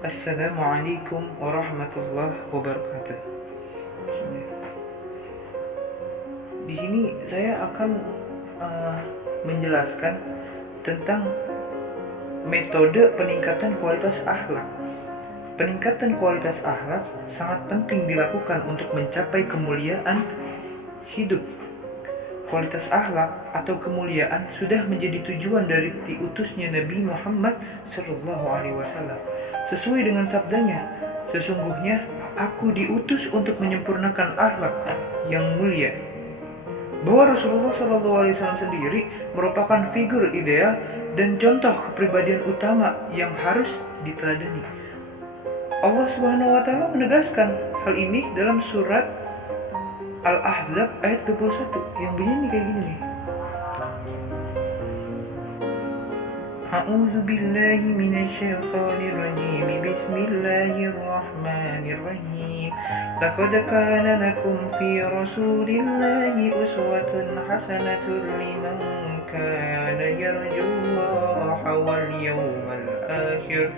Assalamualaikum warahmatullahi wabarakatuh. Di sini saya akan menjelaskan tentang metode peningkatan kualitas akhlak. Peningkatan kualitas akhlak sangat penting dilakukan untuk mencapai kemuliaan hidup. Kualitas akhlak atau kemuliaan sudah menjadi tujuan dari diutusnya Nabi Muhammad SAW. Sesuai dengan sabdanya, sesungguhnya aku diutus untuk menyempurnakan akhlak yang mulia. Bahwa Rasulullah SAW sendiri merupakan figur ideal dan contoh kepribadian utama yang harus diteladani. Allah Subhanahu wa taala menegaskan hal ini dalam surat Al-Ahzab ayat 21 yang bunyinya kayak gini nih. A'udzu billahi minasyaitonir rajim. Bismillahirrahmanirrahim. Laqad kana lakum fi rasulillahi uswatun hasanatun liman kana yarjullaha wal yawmal akhir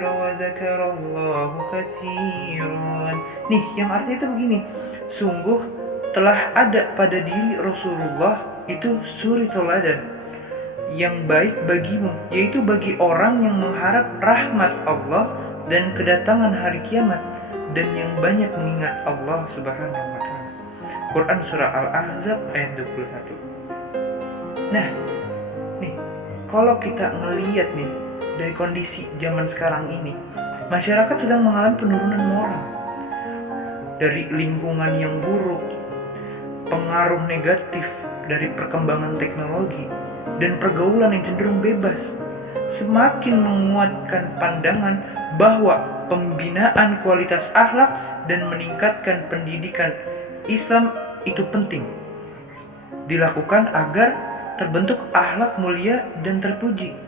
wa dzakarallaha katsiran. Nih, yang artinya itu begini. Sungguh telah ada pada diri Rasulullah itu suri toladan yang baik bagimu, yaitu bagi orang yang mengharap rahmat Allah dan kedatangan hari kiamat dan yang banyak mengingat Allah Subhanahu wa taala. Quran surah Al-Ahzab ayat 21. Nah, nih, kalau kita ngelihat nih dari kondisi zaman sekarang ini, masyarakat sedang mengalami penurunan moral. Dari lingkungan yang buruk, pengaruh negatif dari perkembangan teknologi dan pergaulan yang cenderung bebas semakin menguatkan pandangan bahwa pembinaan kualitas akhlak dan meningkatkan pendidikan Islam itu penting dilakukan agar terbentuk akhlak mulia dan terpuji.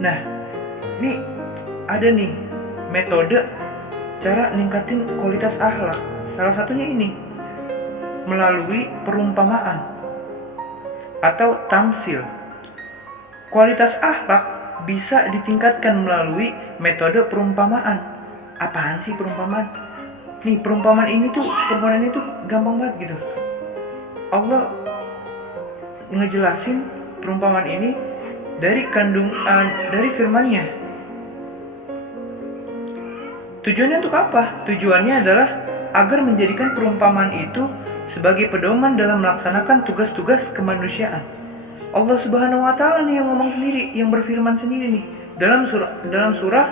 Nah, ini ada nih metode cara ningkatin kualitas akhlak. Salah satunya ini melalui perumpamaan atau tamsil. Kualitas akhlak bisa ditingkatkan melalui metode perumpamaan. Apaan sih perumpamaan? Nih, perumpamaan ini tuh gampang banget gitu. Allah ngejelasin perumpamaan ini dari firman-Nya. Tujuannya untuk apa? Tujuannya adalah agar menjadikan perumpamaan itu sebagai pedoman dalam melaksanakan tugas-tugas kemanusiaan. Allah Subhanahu wa taala nih yang ngomong sendiri, yang berfirman sendiri nih dalam surah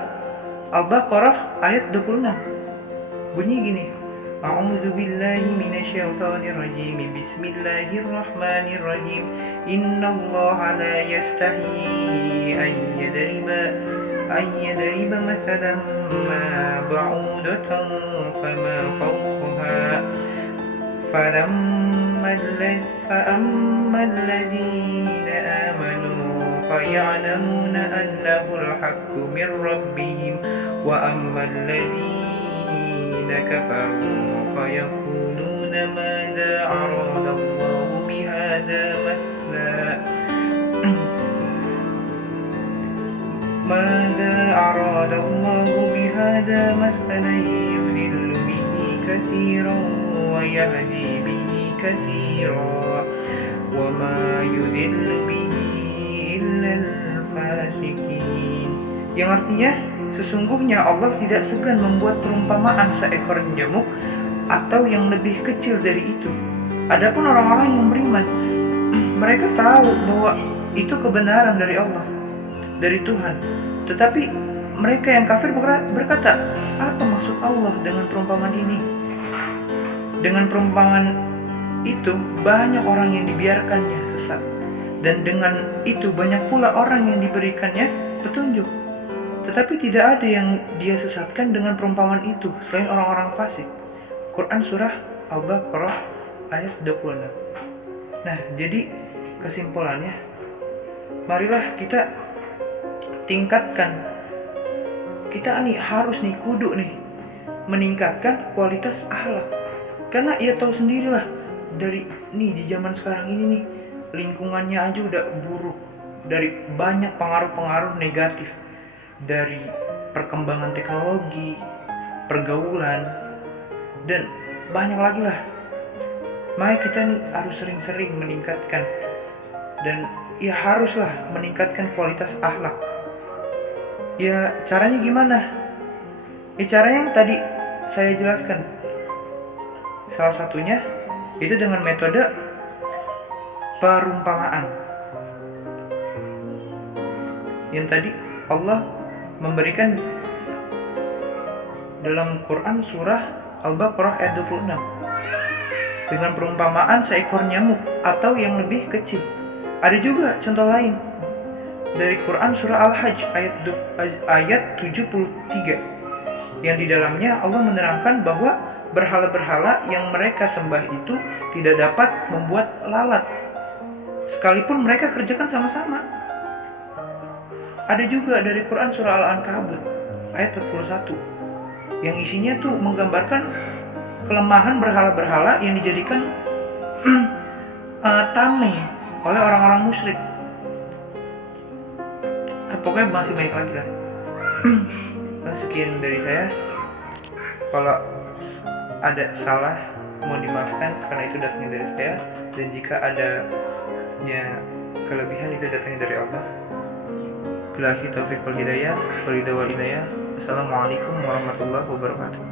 Al-Baqarah ayat 26. Bunyi gini. A'udzu billahi minasyaitonir rajim. Bismillahirrahmanirrahim. Innallaha la yastahi an yadriba mathalan ma ba'udatan fama fawqaha فأما الذين آمنوا فيعلمون أنه الحق من ربهم وأما الذين كفروا فيقولون ماذا أراد الله بهذا مثلا يضل به كثيرا ويهدي به كثيرا وما يضل به إلا الفاسقين. Yang artinya sesungguhnya Allah tidak segan membuat perumpamaan seekor nyamuk atau yang lebih kecil dari itu. Adapun orang-orang yang beriman, mereka tahu bahwa itu kebenaran dari Allah, dari Tuhan. Tetapi mereka yang kafir berkata, apa maksud Allah dengan perumpamaan ini? Dengan perumpamaan itu banyak orang yang dibiarkannya sesat, dan dengan itu banyak pula orang yang diberikannya petunjuk. Tetapi tidak ada yang dia sesatkan dengan perumpamaan itu selain orang-orang fasik. Quran surah Al-Baqarah ayat 26. Nah, jadi kesimpulannya, marilah kita tingkatkan, kita harus kudu meningkatkan kualitas akhlak. Karena ia tahu sendirilah dari di zaman sekarang ini lingkungannya aja udah buruk, dari banyak pengaruh-pengaruh negatif dari perkembangan teknologi, pergaulan, dan banyak lagi lah. Makanya kita nih harus sering-sering meningkatkan, dan ya haruslah meningkatkan kualitas akhlak. Ya caranya gimana? Ya caranya yang tadi saya jelaskan. Salah satunya itu dengan metode perumpamaan. Yang tadi Allah memberikan dalam Quran surah Al-Baqarah ayat 26 dengan perumpamaan seekor nyamuk atau yang lebih kecil. Ada juga contoh lain dari Quran surah Al-Hajj ayat 73 yang di dalamnya Allah menerangkan bahwa berhala-berhala yang mereka sembah itu tidak dapat membuat lalat sekalipun mereka kerjakan sama-sama. Ada juga dari Quran surah Al-Ankabut ayat 41 yang isinya tuh menggambarkan kelemahan berhala-berhala yang dijadikan tameng oleh orang-orang musyrik. Pokoknya masih banyak lagi lah. Sekian dari saya. Kalau ada salah mohon dimaafkan karena itu datangnya dari saya, dan jika adanya kelebihan itu datangnya dari Allah. Billahi taufiq wal hidayah. Assalamualaikum warahmatullahi wabarakatuh.